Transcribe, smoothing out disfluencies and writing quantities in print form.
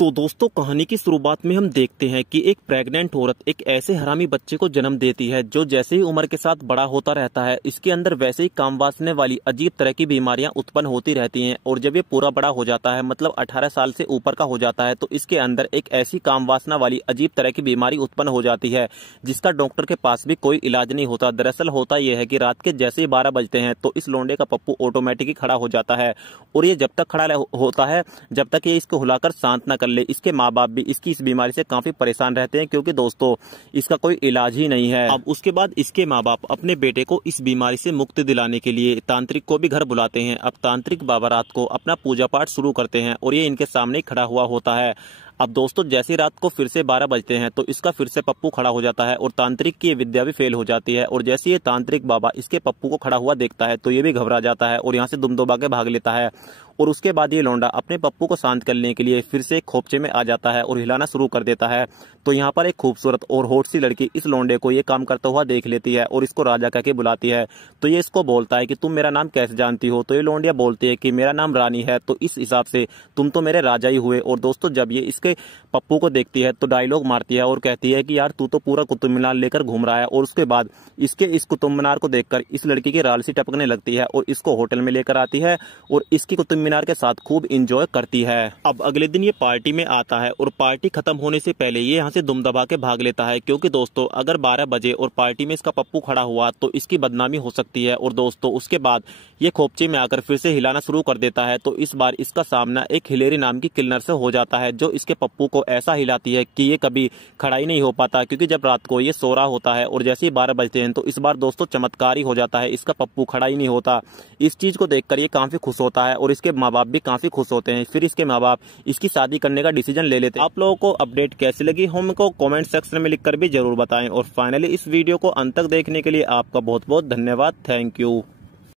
तो दोस्तों, कहानी की शुरुआत में हम देखते हैं कि एक प्रेग्नेंट औरत एक ऐसे हरामी बच्चे को जन्म देती है जो जैसे ही उम्र के साथ बड़ा होता रहता है, इसके अंदर वैसे ही काम वासने वाली अजीब तरह की बीमारियां उत्पन्न होती रहती हैं। और जब ये पूरा बड़ा हो जाता है, मतलब 18 साल से ऊपर का हो जाता है, तो इसके अंदर एक ऐसी काम वासना वाली अजीब तरह की बीमारी उत्पन्न हो जाती है जिसका डॉक्टर के पास भी कोई इलाज नहीं होता। दरअसल होता यह है कि रात के जैसे ही 12 बजते हैं तो इस लोंडे का पप्पू ऑटोमेटिक खड़ा हो जाता है। और ये जब तक खड़ा होता है, जब तक ये इसको हिलाकर शांत न कर ले, इसके माँ बाप भी इसकी इस बीमारी से काफी परेशान रहते हैं, क्योंकि दोस्तों इसका कोई इलाज ही नहीं है। अब उसके बाद इसके माँ बाप अपने बेटे को इस बीमारी से मुक्ति दिलाने के लिए तांत्रिक को भी घर बुलाते हैं। अब तांत्रिक बाबा रात को अपना पूजा पाठ शुरू करते हैं और ये इनके सामने ही खड़ा हुआ होता है। अब दोस्तों, जैसे रात को फिर से 12 बजते हैं तो इसका फिर से पप्पू खड़ा हो जाता है और तांत्रिक की विद्या भी फेल हो जाती है। और जैसे ये तांत्रिक बाबा इसके पप्पू को खड़ा हुआ देखता है तो ये भी घबरा जाता है और यहाँ से दुम दबा के भाग लेता है। और उसके बाद ये लौंडा अपने पप्पू को शांत करने के लिए फिर से एक खोपचे में आ जाता है और हिलाना शुरू कर देता है। तो यहाँ पर एक खूबसूरत और होट सी लड़की इस लौंडे को ये काम करता हुआ देख लेती है और इसको राजा कह के बुलाती है। तो ये इसको बोलता है कि तुम मेरा नाम कैसे जानती हो? तो ये लौंडिया बोलती है कि मेरा नाम रानी है, तो इस हिसाब से तुम तो मेरे राजा ही हुए। और दोस्तों, जब ये इसके पप्पू को देखती है तो डायलॉग मारती है और कहती है कि यार तू तो पूरा कुतुब मीनार लेकर घूम रहा है। और उसके बाद इसके इस कुतुब मीनार को देखकर इस लड़की की राल सी टपकने लगती है और इसको होटल में लेकर आती है और इसकी कुतुब मीनार के साथ खूब इंजॉय करती है। अब अगले दिन ये पार्टी में आता है और पार्टी खत्म होने से पहले ये यहाँ से दुम दबा के भाग लेता है, क्योंकि दोस्तों अगर 12 बजे और पार्टी में इसका पप्पू खड़ा हुआ तो इसकी बदनामी हो सकती है। और दोस्तों, उसके बाद ये खोपचे में आकर फिर से हिलाना शुरू कर देता है। तो इस बार इसका सामना एक हिलेरी नाम की किन्नर से हो जाता है, जो इसके पप्पू को ऐसा हिलाती है कि ये कभी खड़ा ही नहीं हो पाता, क्योंकि जब रात को ये सो रहा होता है और जैसे ही 12 बजते हैं तो इस बार दोस्तों चमत्कार ही हो जाता है, इसका पप्पू खड़ा ही नहीं होता। इस चीज को देखकर ये काफी खुश होता है और इसके माँ बाप भी काफी खुश होते हैं। फिर इसके माँ बाप इसकी शादी करने का डिसीजन ले लेते हैं। आप लोगों को अपडेट कैसी लगी हमको कमेंट सेक्शन में लिखकर भी जरूर बताएं। और फाइनली इस वीडियो को अंत तक देखने के लिए आपका बहुत बहुत धन्यवाद। Thank you.